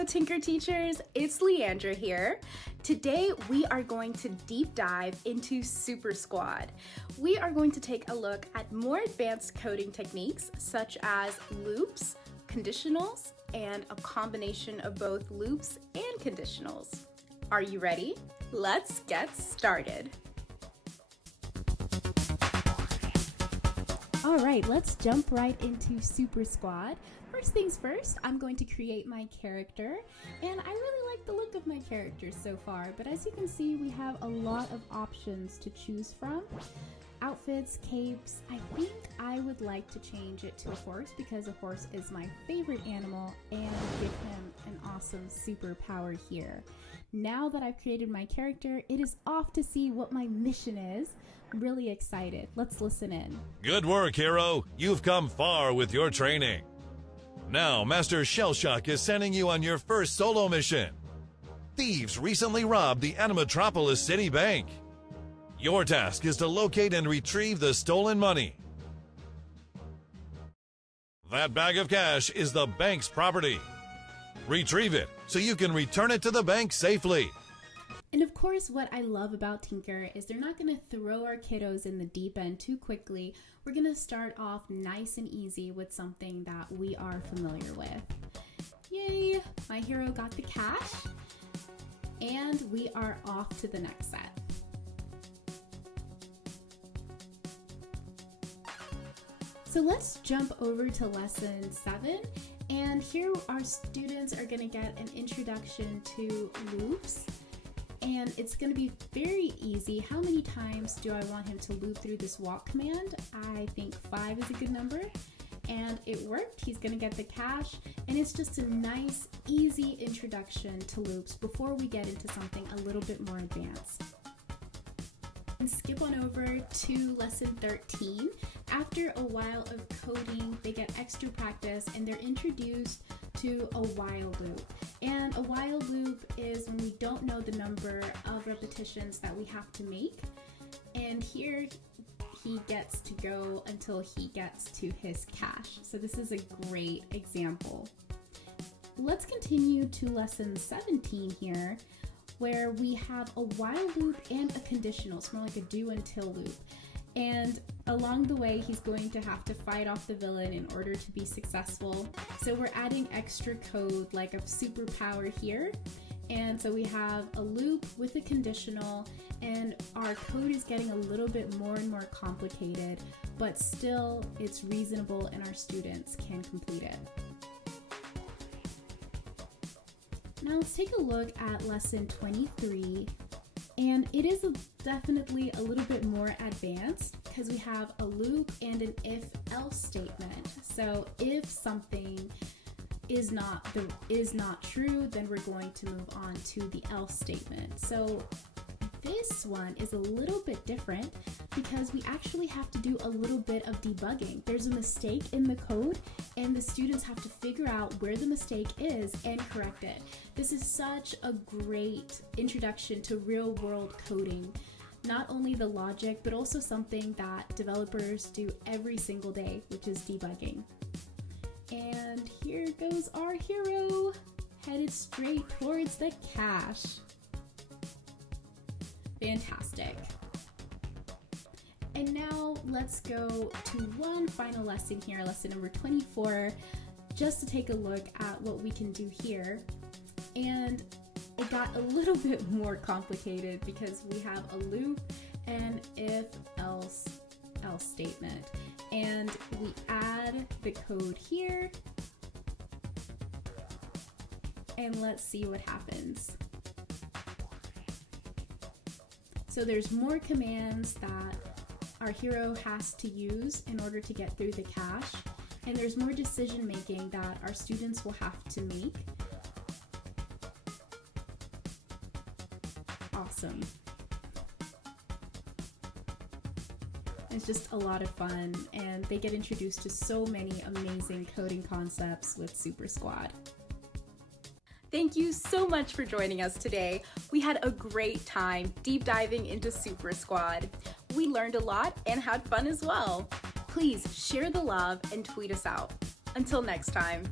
Hello, Tinker Teachers. It's Leandra here. Today, we are going to deep dive into Super Squad. We are going to take a look at more advanced coding techniques, such as loops, conditionals, and a combination of both loops and conditionals. Are you ready? Let's get started. All right, let's jump right into Super Squad. First things first, I'm going to create my character, and I really like the look of my character so far, but as you can see, we have a lot of options to choose from. Outfits, capes. I think I would like to change it to a horse because a horse is my favorite animal and give him an awesome superpower here. Now that I've created my character, it is off to see what my mission is. I'm really excited. Let's listen in. Good work, hero. You've come far with your training. Now, Master Shellshock is sending you on your first solo mission. Thieves recently robbed the Animatropolis City Bank. Your task is to locate and retrieve the stolen money. That bag of cash is the bank's property. Retrieve it so you can return it to the bank safely. And of course, what I love about Tinker is they're not going to throw our kiddos in the deep end too quickly. We're going to start off nice and easy with something that we are familiar with. Yay! My hero got the cash, and we are off to the next set. So let's jump over to lesson 7, and here our students are going to get an introduction to loops. And it's going to be very easy. How many times do I want him to loop through this walk command? I think 5 is a good number. And it worked. He's going to get the cash. And it's just a nice, easy introduction to loops before we get into something a little bit more advanced. And skip on over to lesson 13. After a while of coding, they get extra practice and they're introduced to a while loop. And a while loop is when we don't know the number of repetitions that we have to make. And here he gets to go until he gets to his cash. So this is a great example. Let's continue to lesson 17 here, where we have a while loop and a conditional. It's more like a do until loop. And along the way, he's going to have to fight off the villain in order to be successful. So we're adding extra code like a superpower here. And so we have a loop with a conditional, and our code is getting a little bit more and more complicated, but still it's reasonable and our students can complete it. Now let's take a look at lesson 23. And it is definitely a little bit more advanced because we have a loop and an if-else statement. So if something is not true, then we're going to move on to the else statement. So this one is a little bit different because we actually have to do a little bit of debugging. There's a mistake in the code and the students have to figure out where the mistake is and correct it. This is such a great introduction to real-world coding. Not only the logic, but also something that developers do every single day, which is debugging. And here goes our hero, headed straight towards the cash. Fantastic. And now let's go to one final lesson here, lesson number 24, just to take a look at what we can do here. And it got a little bit more complicated because we have a loop and if-else statement. And we add the code here. And let's see what happens. So there's more commands that our hero has to use in order to get through the cache, and there's more decision making that our students will have to make. Awesome. It's just a lot of fun, and they get introduced to so many amazing coding concepts with Super Squad. Thank you so much for joining us today. We had a great time deep diving into Super Squad. We learned a lot and had fun as well. Please share the love and tweet us out. Until next time.